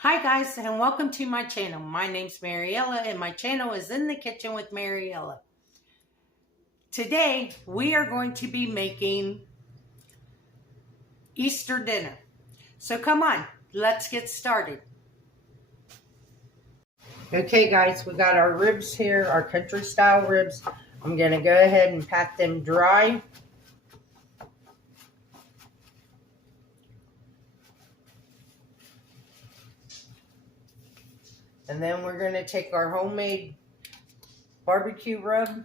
Hi guys, and welcome to my channel. My name's Mariella and my channel is In the Kitchen with Mariella. Today we are going to be making Easter dinner. So come on, let's get started. Okay guys, we got our ribs here, our country style ribs. I'm going to go ahead and pat them dry. And then we're going to take our homemade barbecue rub.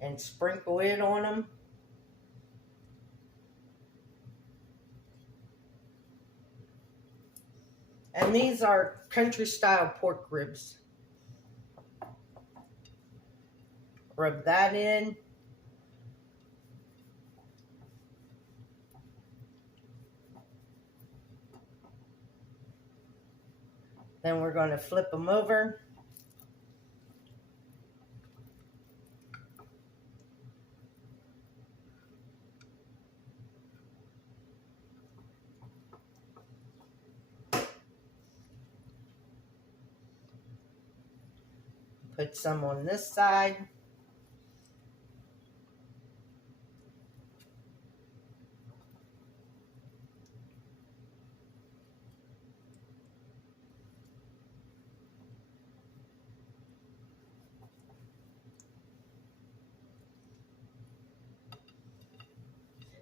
And sprinkle it on them. And these are country style pork ribs. Rub that in. Then we're going to flip them over. Put some on this side.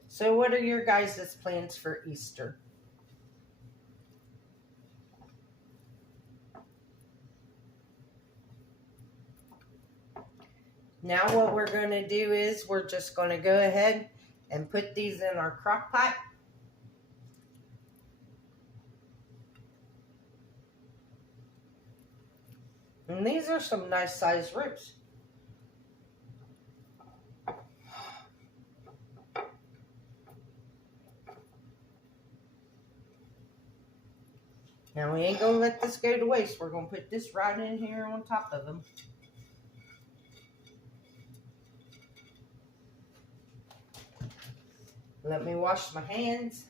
So what are your guys' plans for Easter? Now what we're going to do is we're just going to go ahead and put these in our crock pot. And these are some nice sized ribs. Now we ain't going to let this go to waste. We're going to put this right in here on top of them. Let me wash my hands.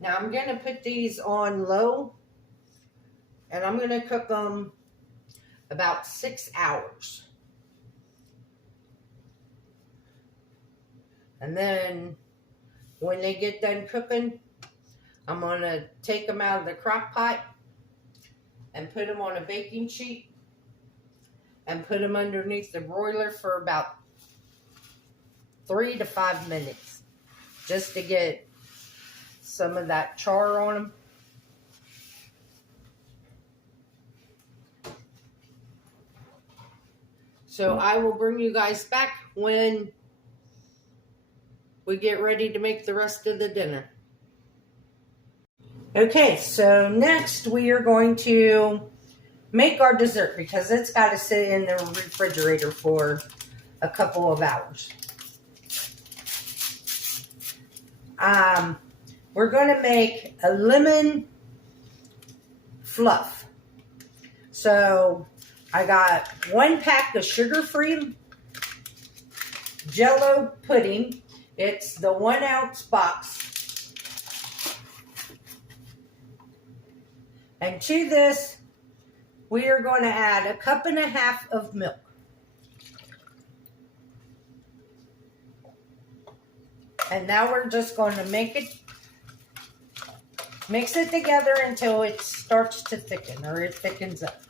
Now I'm going to put these on low, and I'm going to cook them about 6 hours. And then when they get done cooking, I'm going to take them out of the crock pot and put them on a baking sheet and put them underneath the broiler for about 3 to 5 minutes just to get some of that char on them. So I will bring you guys back when we get ready to make the rest of the dinner. Okay, so next we are going to make our dessert because it's got to sit in the refrigerator for a couple of hours. We're going to make a lemon fluff. So I got 1 pack of sugar-free Jell-O pudding. It's the 1 ounce box. And to this, we are going to add 1.5 cups of milk. And now we're just going to mix it together until it starts to thicken, or it thickens up.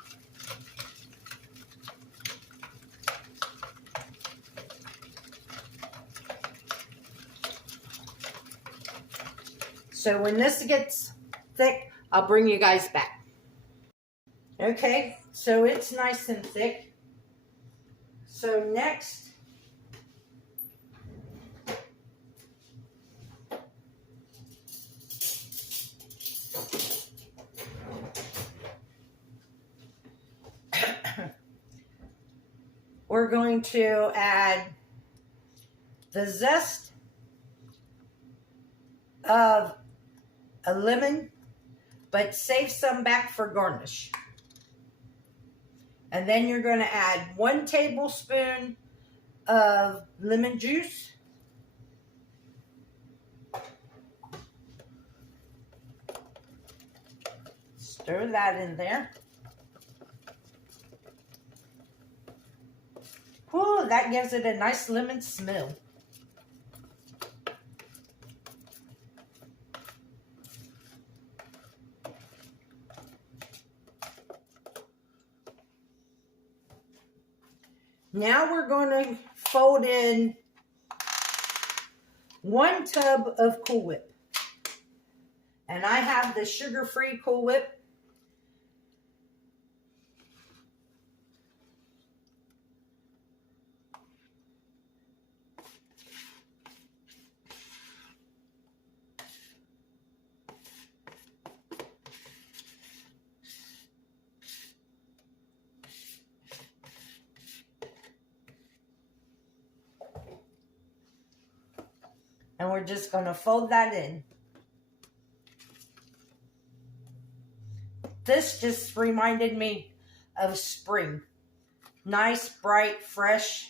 So when this gets thick, I'll bring you guys back. Okay, so it's nice and thick. So next, we're going to add the zest of a lemon, but save some back for garnish. And then you're going to add 1 tablespoon of lemon juice. Stir that in there. Ooh, that gives it a nice lemon smell. Now we're going to fold in 1 tub of Cool Whip. And I have the sugar-free Cool Whip. And we're just going to fold that in. This just reminded me of spring. Nice, bright, fresh.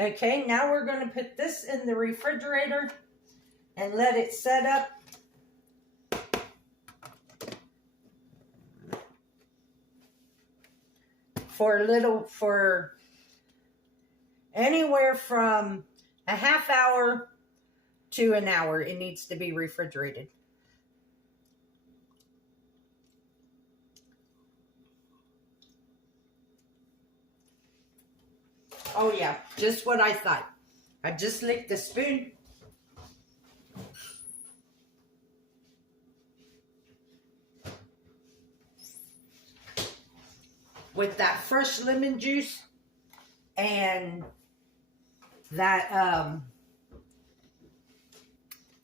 Okay, now we're going to put this in the refrigerator and let it set up. For anywhere from a half hour to an hour, it needs to be refrigerated. Oh yeah, just what I thought. I just licked the spoon. With that fresh lemon juice and that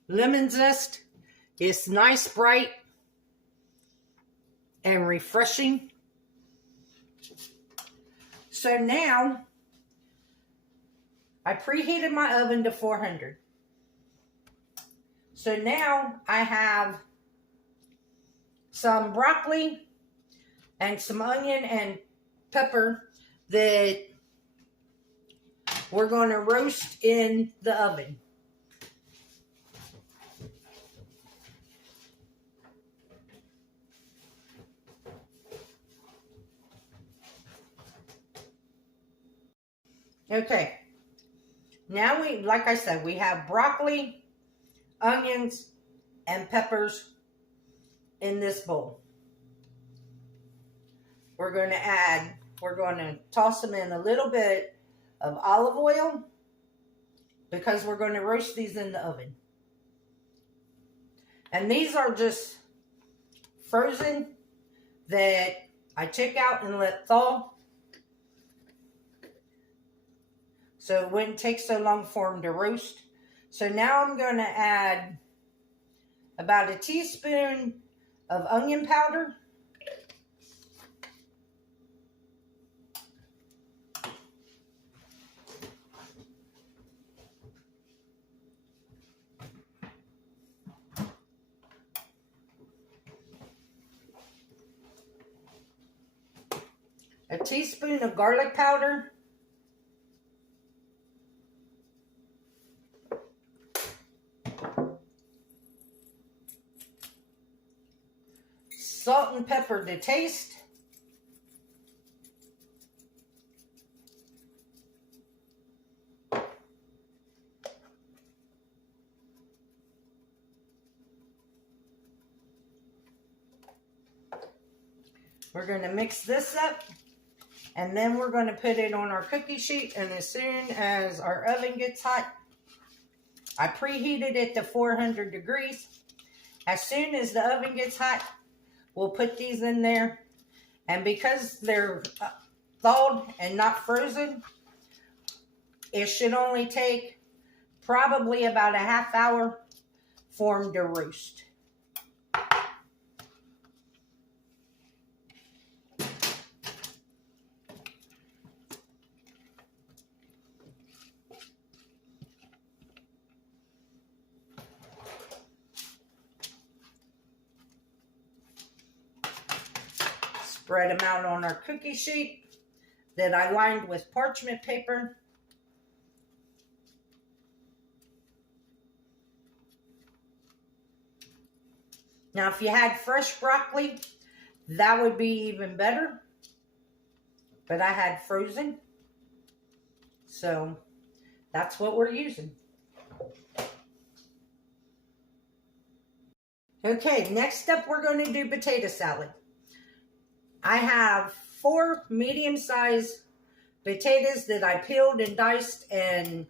lemon zest, it's nice, bright, and refreshing. So now, I preheated my oven to 400. So now I have some broccoli and some onion and pepper that we're going to roast in the oven. Okay. Now like I said, we have broccoli, onions, and peppers in this bowl. We're going to toss them in a little bit of olive oil because we're going to roast these in the oven. And these are just frozen that I took out and let thaw. So it wouldn't take so long for them to roast. So now I'm going to add about a teaspoon of onion powder. a teaspoon of garlic powder, salt and pepper to taste, we're going to mix this up, and then we're going to put it on our cookie sheet. And as soon as our oven gets hot, I preheated it to 400 degrees. As soon as the oven gets hot, we'll put these in there. And because they're thawed and not frozen, it should only take probably about a half hour for them to roast. Spread them out on our cookie sheet that I lined with parchment paper. Now, if you had fresh broccoli, that would be even better. But I had frozen, so that's what we're using. Okay, next up we're going to do potato salad. I have 4 medium-sized potatoes that I peeled and diced and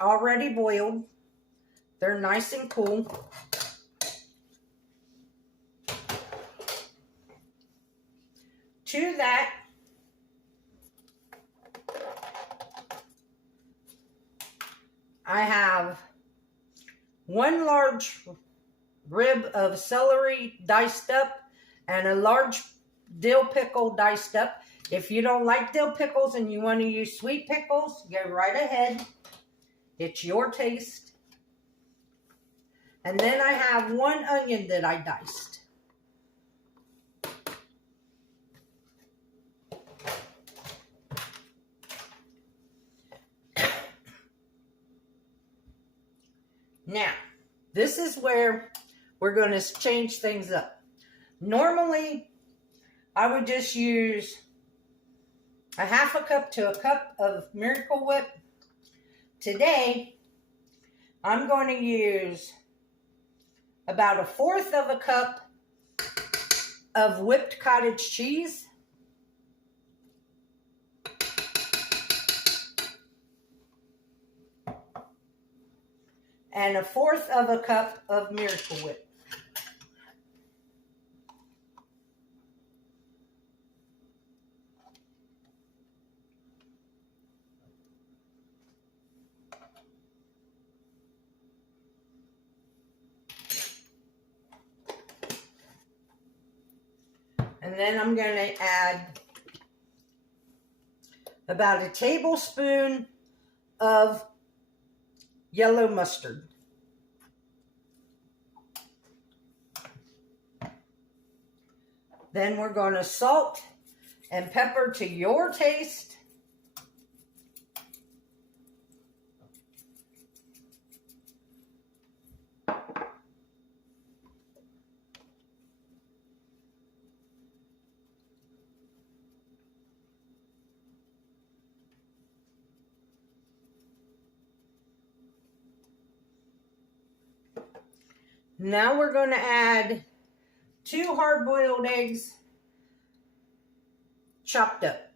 already boiled. They're nice and cool. To that, I have 1 large rib of celery diced up and a large dill pickle diced up. If you don't like dill pickles and you want to use sweet pickles, go right ahead. It's your taste. And then I have 1 onion that I diced. Now, this is where we're going to change things up. Normally, I would just use a half a cup to a cup of Miracle Whip. Today, I'm going to use about 1/4 of a cup of whipped cottage cheese. And 1/4 of a cup of Miracle Whip. And then I'm going to add about a tablespoon of yellow mustard. Then we're going to salt and pepper to your taste. Now we're going to add 2 hard-boiled eggs chopped up.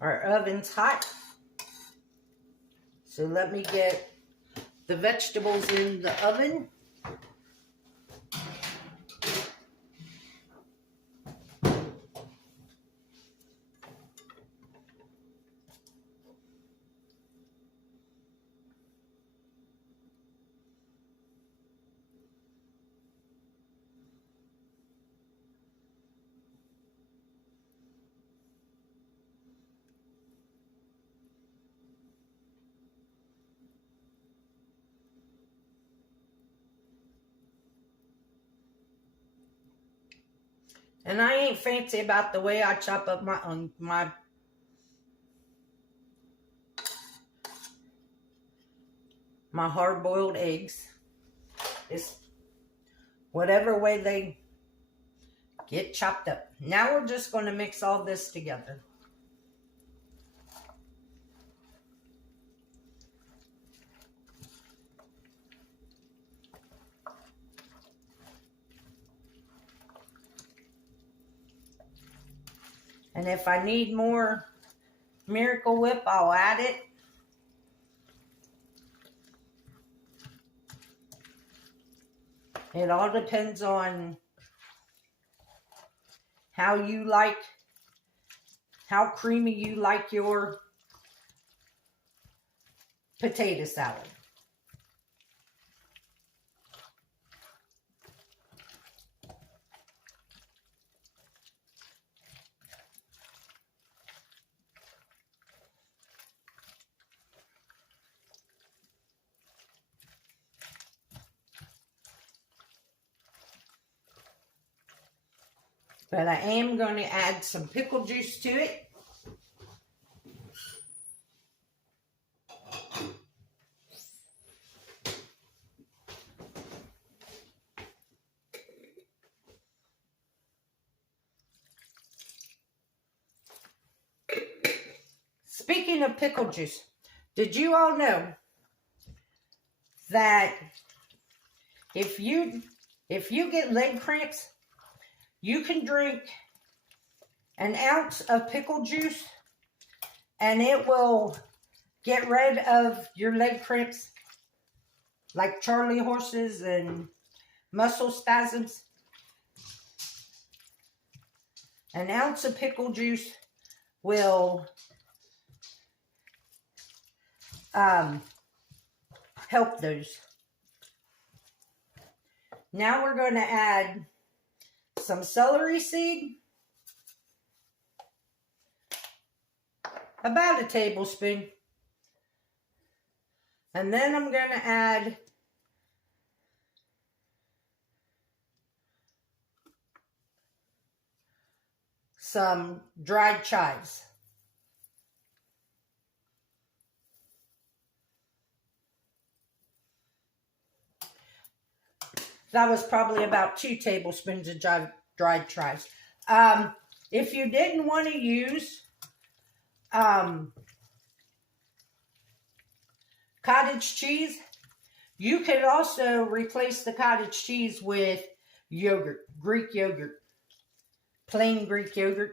Our oven's hot, so let me get the vegetables in the oven. And I ain't fancy about the way I chop up my hard-boiled eggs. It's whatever way they get chopped up. Now we're just going to mix all this together. And if I need more Miracle Whip, I'll add it. It all depends on how creamy you like your potato salad. But I am going to add some pickle juice to it. Speaking of pickle juice, did you all know that if you get leg cramps, you can drink an ounce of pickle juice and it will get rid of your leg cramps like Charlie horses and muscle spasms? An ounce of pickle juice will help those. Now we're going to add some celery seed, about a tablespoon, and then I'm going to add some dried chives. That was probably about 2 tablespoons of dried chives. If you didn't want to use cottage cheese, you could also replace the cottage cheese with yogurt, Greek yogurt, plain Greek yogurt.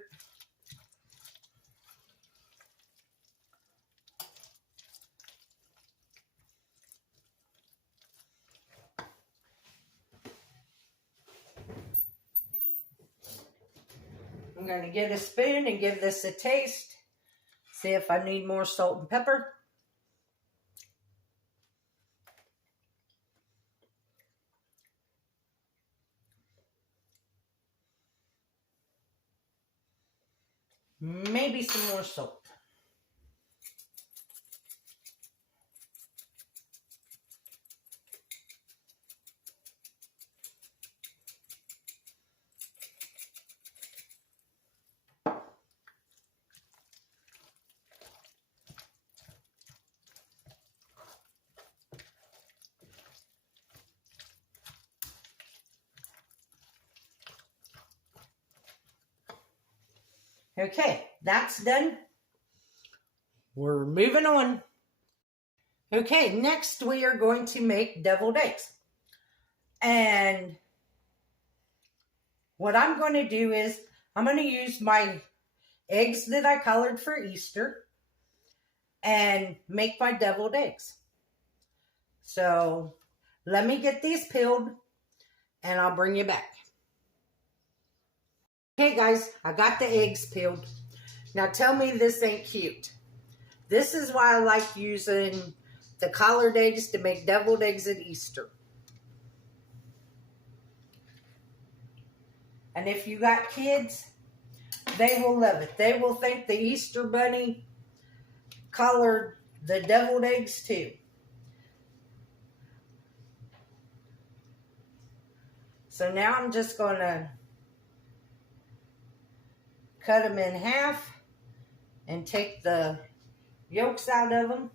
I'm going to get a spoon and give this a taste. See if I need more salt and pepper. Maybe some more salt. Okay, that's done. We're moving on. Okay, next we are going to make deviled eggs. And what I'm going to do is I'm going to use my eggs that I colored for Easter and make my deviled eggs. So let me get these peeled and I'll bring you back. Okay guys, I got the eggs peeled. Now tell me this ain't cute. This is why I like using the collared eggs to make deviled eggs at Easter. And if you got kids, they will love it. They will think the Easter Bunny colored the deviled eggs too. So now I'm just going to cut them in half and take the yolks out of them.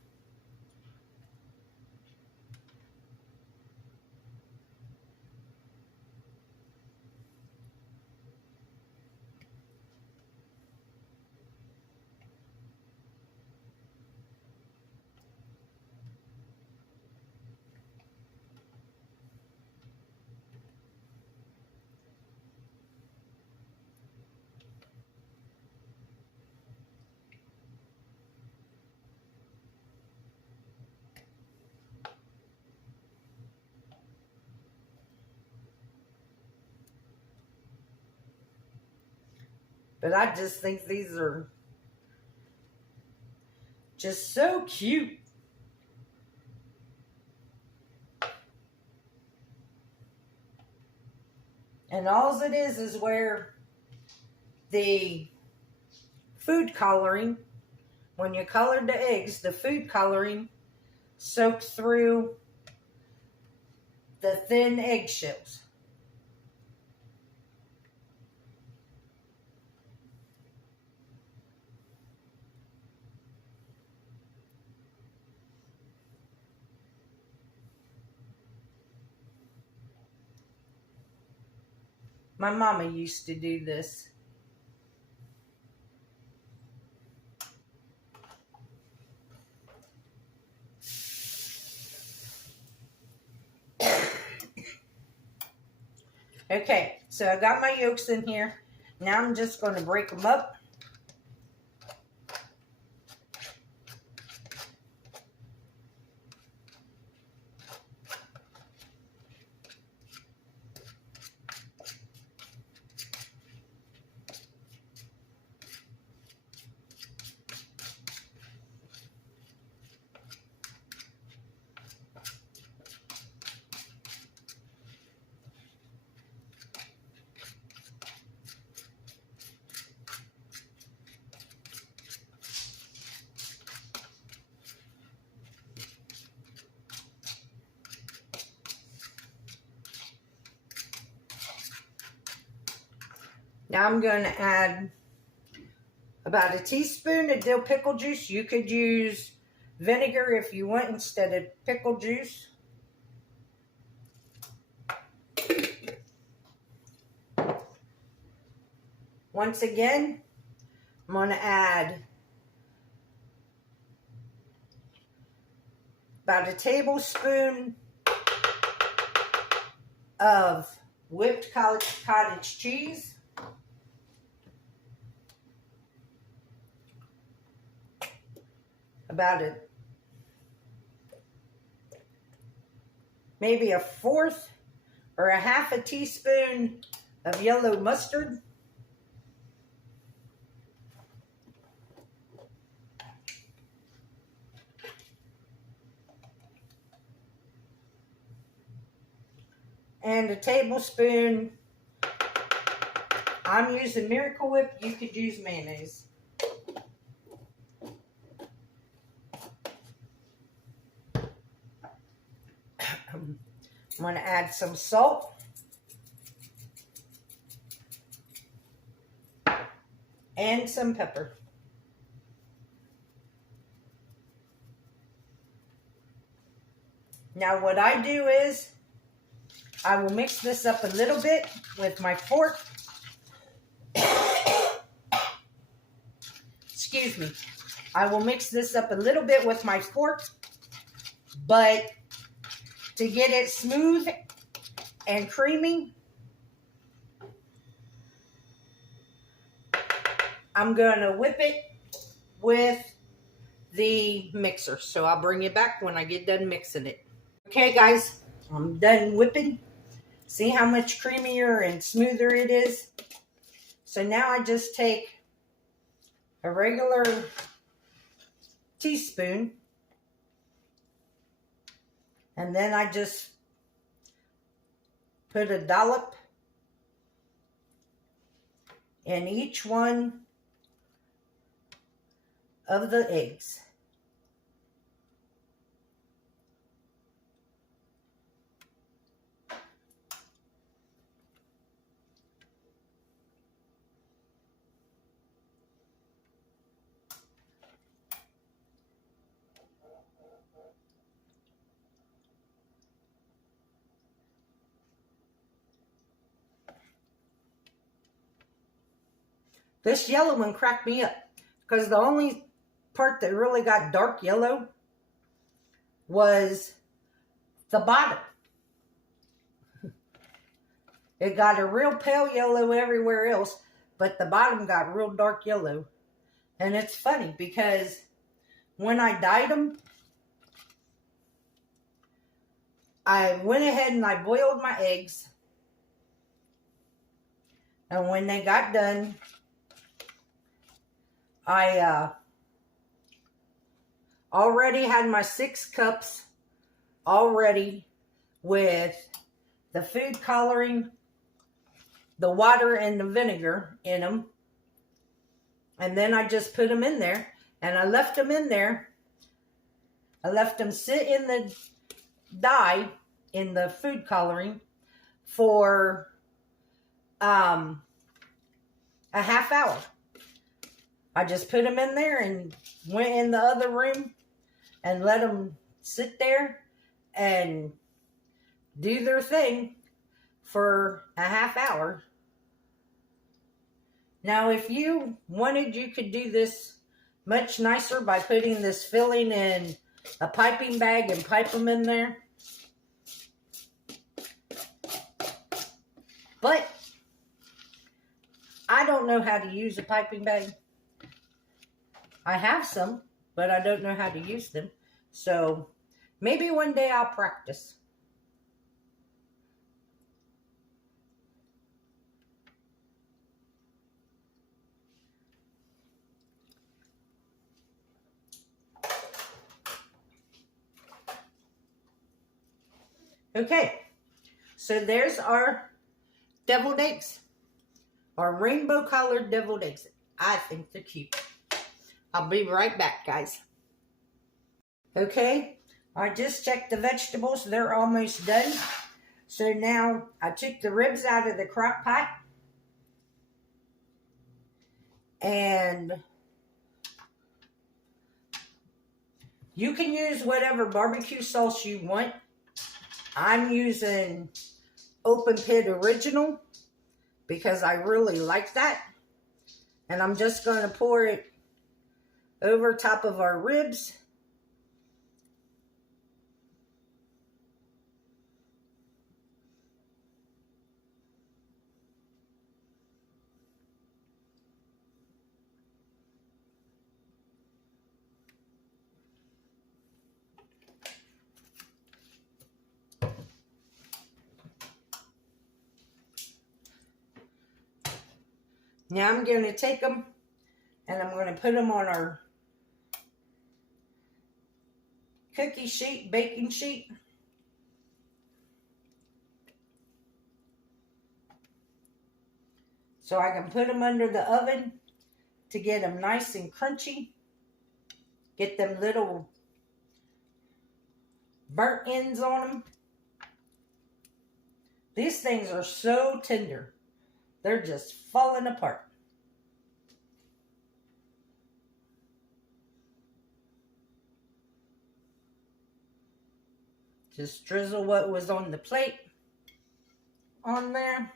But I just think these are just so cute. And all it is where the food coloring, when you colored the eggs, the food coloring soaked through the thin eggshells. My mama used to do this. Okay, so I got my yolks in here. Now I'm just going to break them up. Now I'm going to add about a teaspoon of dill pickle juice. You could use vinegar if you want instead of pickle juice. Once again, I'm going to add about a tablespoon of whipped cottage cheese. About maybe a fourth or a half a teaspoon of yellow mustard. And a tablespoon, I'm using Miracle Whip, you could use mayonnaise. I'm going to add some salt. And some pepper. Now what I do is, I will mix this up a little bit with my fork. Excuse me. I will mix this up a little bit with my fork, but to get it smooth and creamy, I'm going to whip it with the mixer. So I'll bring you back when I get done mixing it. Okay, guys, I'm done whipping. See how much creamier and smoother it is? So now I just take a regular teaspoon, and then I just put a dollop in each one of the eggs. This yellow one cracked me up because the only part that really got dark yellow was the bottom. It got a real pale yellow everywhere else, but the bottom got real dark yellow. And it's funny because when I dyed them, I went ahead and I boiled my eggs. And when they got done, I already had my 6 cups all ready with the food coloring, the water, and the vinegar in them. And then I just put them in there, and I left them in there. I left them sit in the dye, in the food coloring, for a half hour. I just put them in there and went in the other room and let them sit there and do their thing for a half hour. Now, if you wanted, you could do this much nicer by putting this filling in a piping bag and pipe them in there. But I don't know how to use a piping bag. I have some, but I don't know how to use them. So maybe one day I'll practice. Okay, so there's our deviled eggs, our rainbow colored deviled eggs. I think they're cute. I'll be right back, guys. Okay, I just checked the vegetables. They're almost done. So now I took the ribs out of the crock pot. And you can use whatever barbecue sauce you want. I'm using Open Pit Original because I really like that. And I'm just going to pour it over top of our ribs. Now I'm going to take them and I'm going to put them on our cookie sheet, baking sheet. So I can put them under the oven to get them nice and crunchy. Get them little burnt ends on them. These things are so tender. They're just falling apart. Just drizzle what was on the plate on there.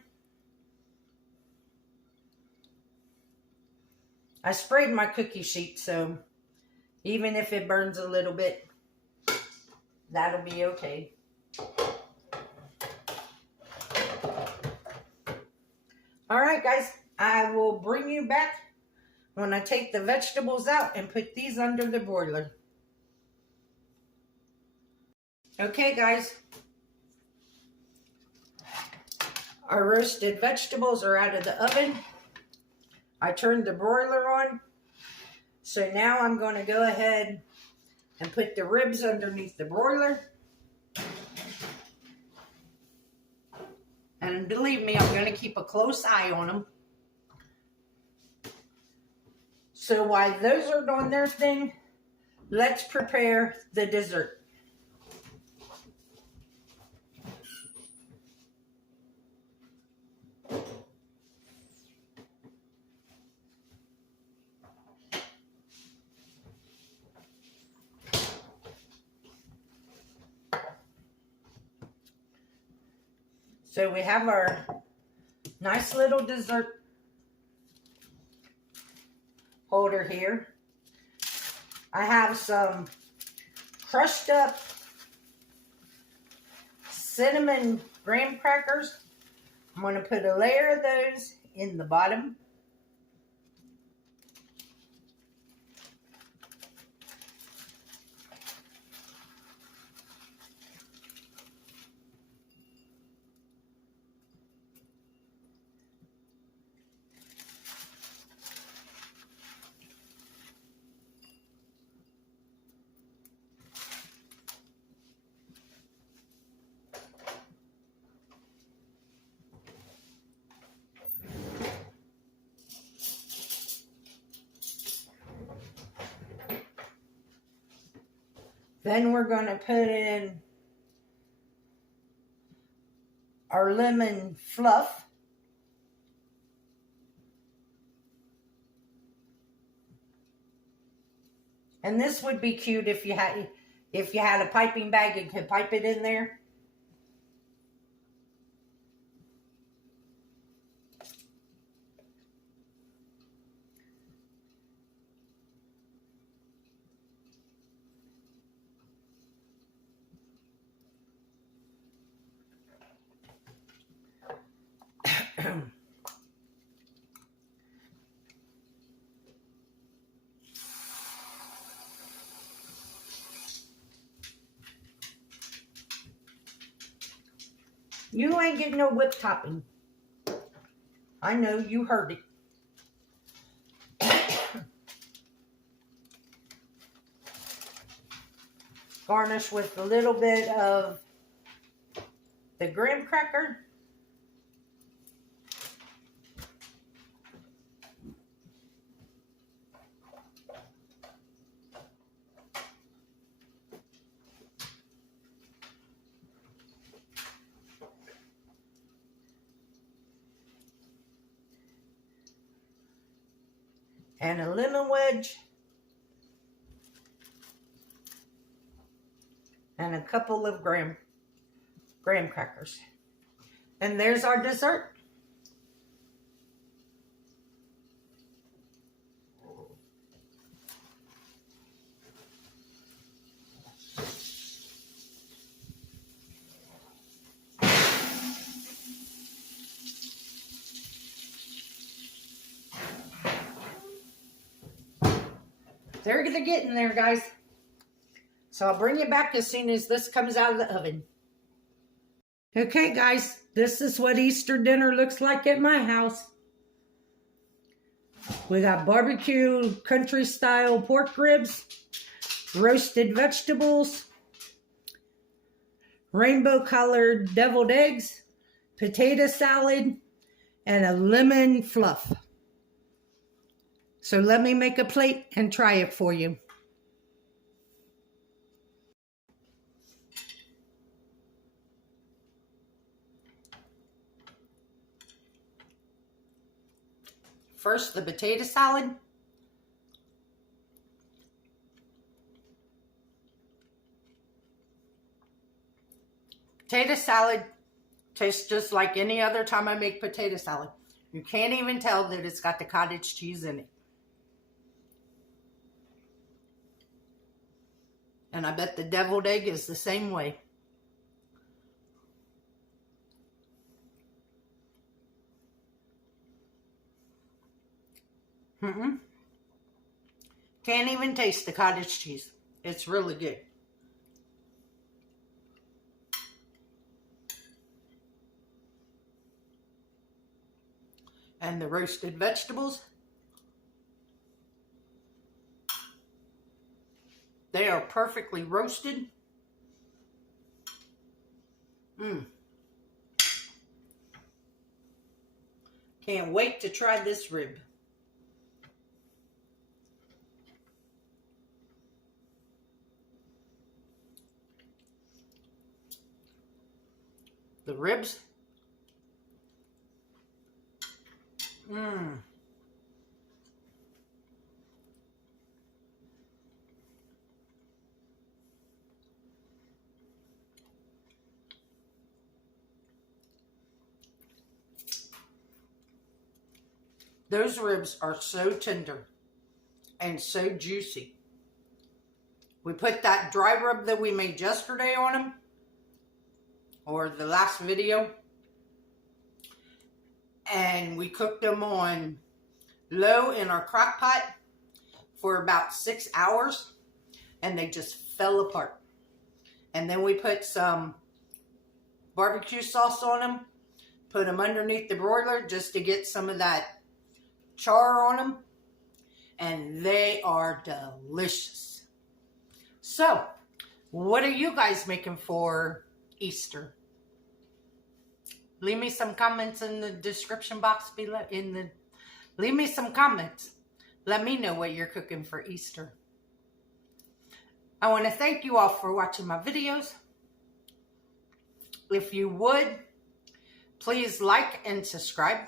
I sprayed my cookie sheet, so even if it burns a little bit, that'll be okay. All right, guys, I will bring you back when I take the vegetables out and put these under the broiler. Okay, guys, our roasted vegetables are out of the oven. I turned the broiler on. So now I'm going to go ahead and put the ribs underneath the broiler. And believe me, I'm going to keep a close eye on them. So while those are doing their thing, let's prepare the dessert. So we have our nice little dessert broiler here. I have some crushed up cinnamon graham crackers. I'm going to put a layer of those in the bottom. Then we're going to put in our lemon fluff. And this would be cute if you had a piping bag and could pipe it in there. You ain't getting no whip topping. I know, you heard it. Garnish with a little bit of the graham cracker. And a lemon wedge. And a couple of graham crackers. And there's our dessert. They're getting there, guys. So I'll bring you back as soon as this comes out of the oven. Okay, guys, this is what Easter dinner looks like at my house. We got barbecue country style pork ribs, roasted vegetables, rainbow colored deviled eggs, potato salad, and a lemon fluff. So let me make a plate and try it for you. First, the potato salad. Potato salad tastes just like any other time I make potato salad. You can't even tell that it's got the cottage cheese in it. And I bet the deviled egg is the same way. Can't even taste the cottage cheese. It's really good. And the roasted vegetables. They are perfectly roasted. Can't wait to try this rib. The ribs. Those ribs are so tender and so juicy. We put that dry rub that we made yesterday on them, or the last video, and we cooked them on low in our crock pot for about 6 hours, and they just fell apart. And then we put some barbecue sauce on them, put them underneath the broiler just to get some of that char on them, and they are delicious. So, what are you guys making for Easter? Leave me some comments in the description box below. Leave me some comments. Let me know what you're cooking for Easter. I want to thank you all for watching my videos. If you would, please like and subscribe.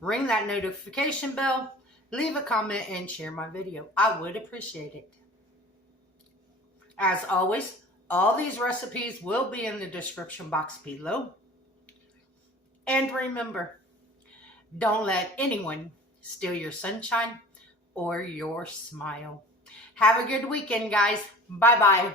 Ring that notification bell. Leave a comment and share my video. I would appreciate it. As always, all these recipes will be in the description box below. And remember, don't let anyone steal your sunshine or your smile. Have a good weekend, guys. Bye-bye.